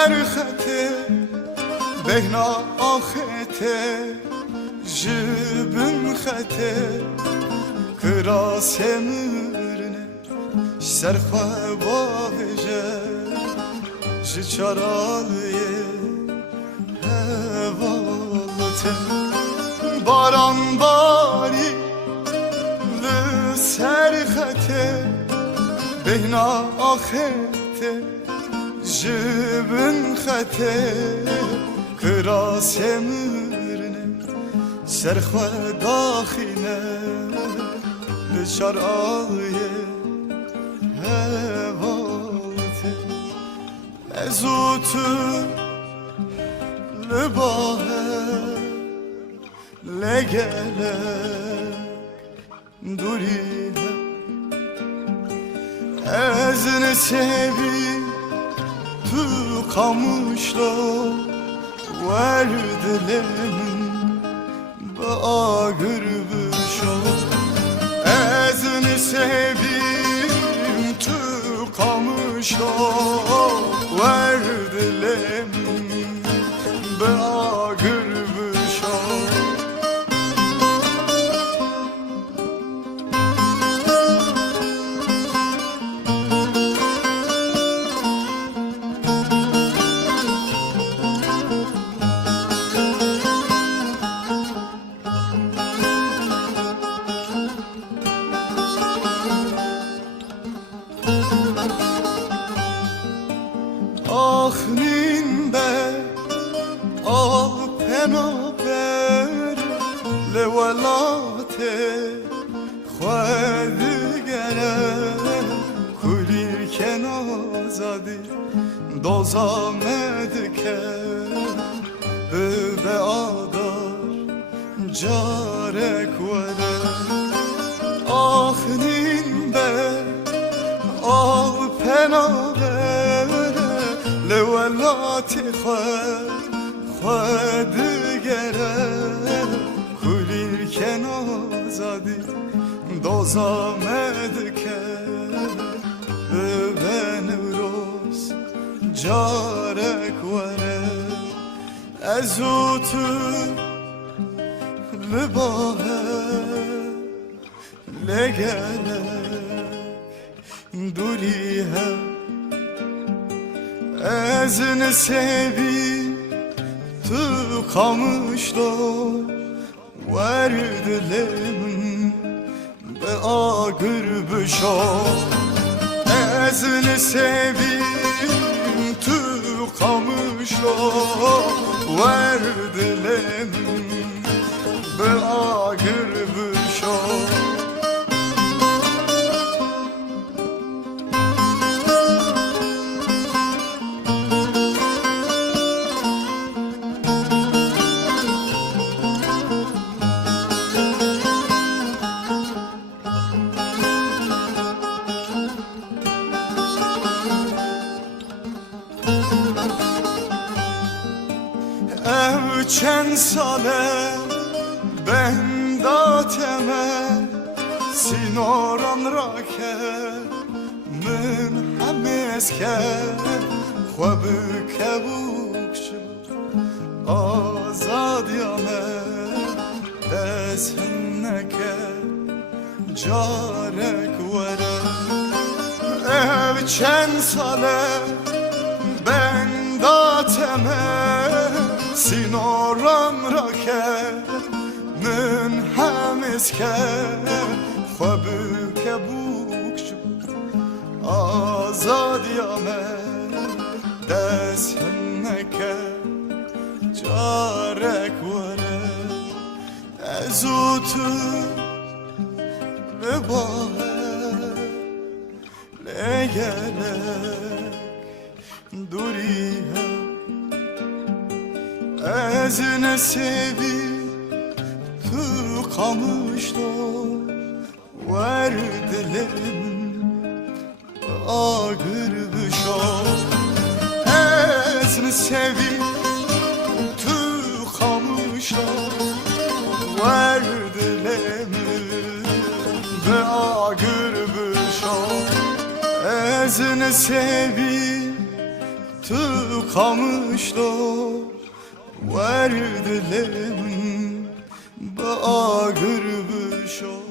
سرخته بهنا آخته جبن خته کراس مرنه سرخواه باوجه جچارایه هوالته باران باری لسرخته بهنا آخته جبن خته کراس مرنه سرخواه داخینه لچار آیه هوالته ازوتو لباه لگله دوریه ازن sevi tu kamışla verdilemin bağır büşo ezini sevim tu kamışla verdilemin bağır büşo لولاته خود گره کلی کنازادی دوزامد که به آدار جارک وره آخرین به آل پناهره لولاتی خود گره کنازادی دوزامد که به نوروز جارک وره ازوتو لباه لگلک دوریه ازن sevi tu kamışla verdilemin be ağır büşo ezini sevim tu kamışla verdilemin be ağır büşo چند ساله بنداتمه سیناران را که من همیز که خواب کبوک شد آزادیامه دست نکه جارک وره چند ساله بنداتمه سینارم را که من همیز که خواب کبوک شد آزادیامه دست نکه جارک وره ازوتو لباه لگلک دوریه ezine sevi tu kamışla verdilemin ağır büşo ezine sevi tu kamışla verdilemin be ağır büşo ezine sevi tıkamışlar, verdiler bağır bir şah.